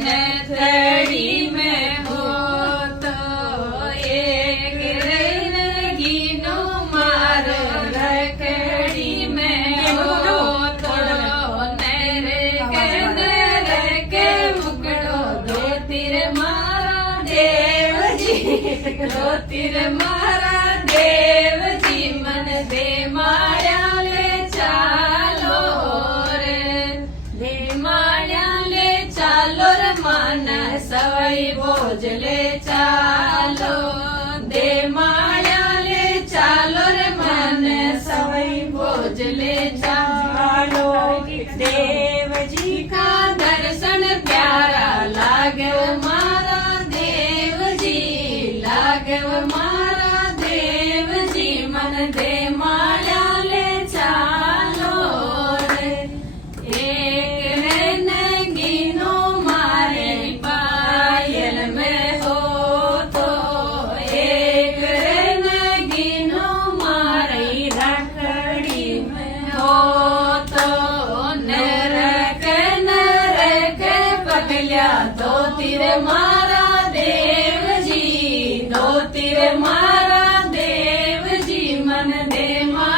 थड़ी में हो तो एक रेगी नो मार रखड़ी में हो तो नरे के मुकड़ो दो तीर मारा देव जी दो तीर मारा देव जी मन दे माया ले चालो रे दे माया ले चालो रे मन सवई बोझ ले चालो दे माया ले चालो रे मन सवई बोझ ले चालो देव जी का दर्शन प्यारा लागे मारा देव जी लागे मारा देव जी मन दे माया ले चालो रे एक नगीनो मारे पायल में हो तो एक नगीनो मारी रखड़ी में हो तो नरक पगलिया दो तीर मारा देव जी दो तीर मारा देव जी मन दे मारा